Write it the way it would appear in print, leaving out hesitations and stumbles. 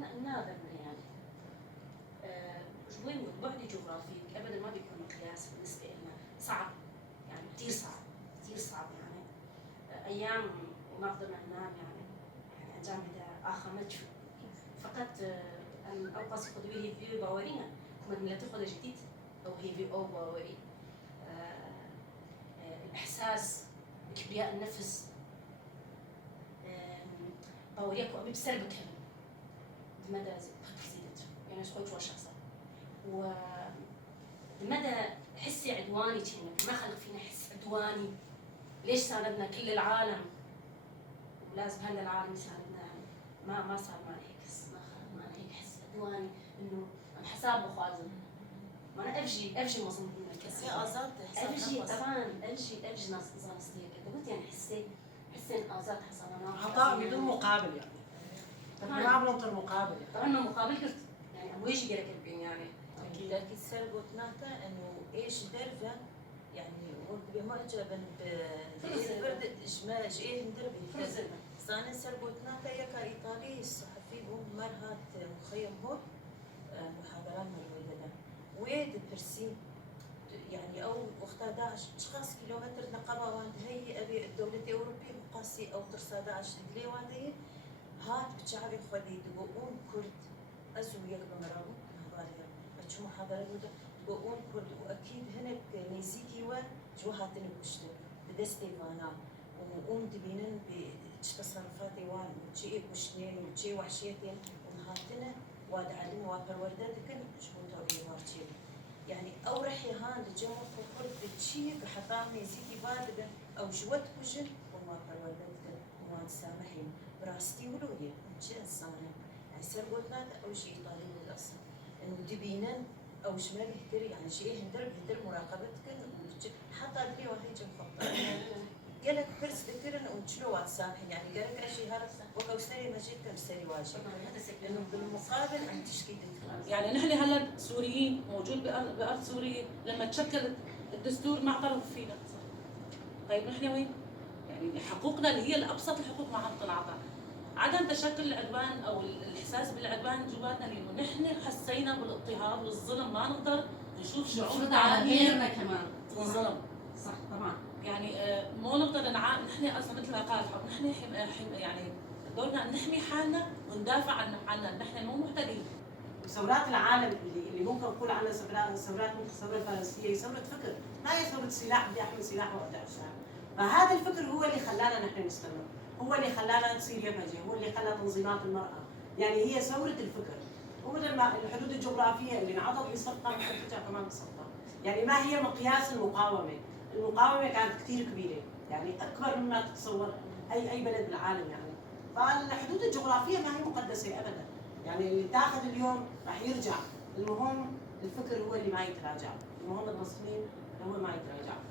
نادر يعني شوي بعد جغرافي ابدا ما بيكون مقياس بالنسبه لنا صعب يعني كثير صعب كثير صعب يعني ايام ما قدرنا ننام يعني جامعة اخر ما تشوف فقط ان اوقات خدوي هي في باورينا كمان لا تاخذ جديد او هي في او باوري الاحساس كبرياء النفس باوريك وأبي بسربك بمدى زيدت يعني شخوت وشخصا وبمدى حسي عدواني ما خلق فينا حس عدواني ليش ساندنا كل العالم ولازم هذا العالم يساندنا يعني ما صار معنا هيك حس ما خلق معنا هيك حس عدواني انه حساب خازن ما انا ابجي مصمم كسي ازات ابجي طبعا ابجي ناس زانستيه كده قلت يعني حسين ازات حصلنا عطاء بدون مقابل يعني ما بننطر مقابل طبعا ما مقابل قلت يعني ويش جرك البين يعني اكيد لكن سرقتناتا انه ايش درجه يعني بما اجابن برد اجماج ايه ندربي صانع سرقتناتا يكا ايطالي الصحفي بهم مرهات مخيم هو محاضرات مرويدة ويد برسيم يعني او وقت 11 اشخاص كيلومتر نقابه وانت هي ابي الدوله الاوروبيه مقاسي او ترصاد 10 لي وانت هات بتشعبي خدي تقوم كرد ازو يك بمراو هذا بتشو محاضره تقوم كرد واكيد هناك نيزيكي و جو هاتن بوشتن بدستي وانا وقوم تبينن بتصرفاتي وان وشيء وشنين وشيء وحشيتين وهاتنا واد علم وبروردتكن شبوتو ايوارتي يعني او رح يهان الجمهور كل بتشيك حطام نيزيكي بعد او جوت كوجن وما بروردتكن وما تسامحين براستي ولوية شيء صانع يعني سرقتنا او شيء ايطالي بالاصل انه دبينن او شمال هدر يعني شيء هدر مراقبتكن حتى اللي وهي جم خطه قالك فرس ذكرن وتشلو واتسامحين يعني قالك اشي هذا وكوسري مجيد كمسري واجب لانه بالمقابل عم تشكيل يعني نحن هلا سوريين موجود بارض سوريه لما تشكل الدستور ما اعترفوا فينا طيب نحن وين؟ يعني حقوقنا اللي هي الابسط الحقوق ما عم تنعطى عدم تشكل العدوان او الاحساس بالعدوان جواتنا لانه نحن حسينا بالاضطهاد والظلم ما نقدر نشوف شعورنا على غيرنا كمان تنظلم صح طبعا يعني مو نقدر نحن اصلا مثل ما قال نحن يعني دورنا ان نحمي حالنا وندافع عن حالنا نحن مو محتلين ثورات العالم اللي ممكن نقول عنها ثورات مثل الثوره الفرنسيه هي ثوره فكر ما هي ثوره سلاح بدي احمل سلاح واودع الشعب فهذا الفكر هو اللي خلانا نحن نستمر هو اللي خلانا تصير يمجي هو اللي خلى تنظيمات المراه يعني هي ثوره الفكر ومثل ما الحدود الجغرافيه اللي انعطت للسلطه ترجع كمان للسلطه يعني ما هي مقياس المقاومه كانت كثير كبيره يعني اكبر مما تتصور اي بلد بالعالم يعني فالحدود الجغرافيه ما هي مقدسه ابدا يعني اللي تاخذ اليوم راح يرجع المهم الفكر هو اللي ما يتراجع المهم المصريين هو ما يتراجع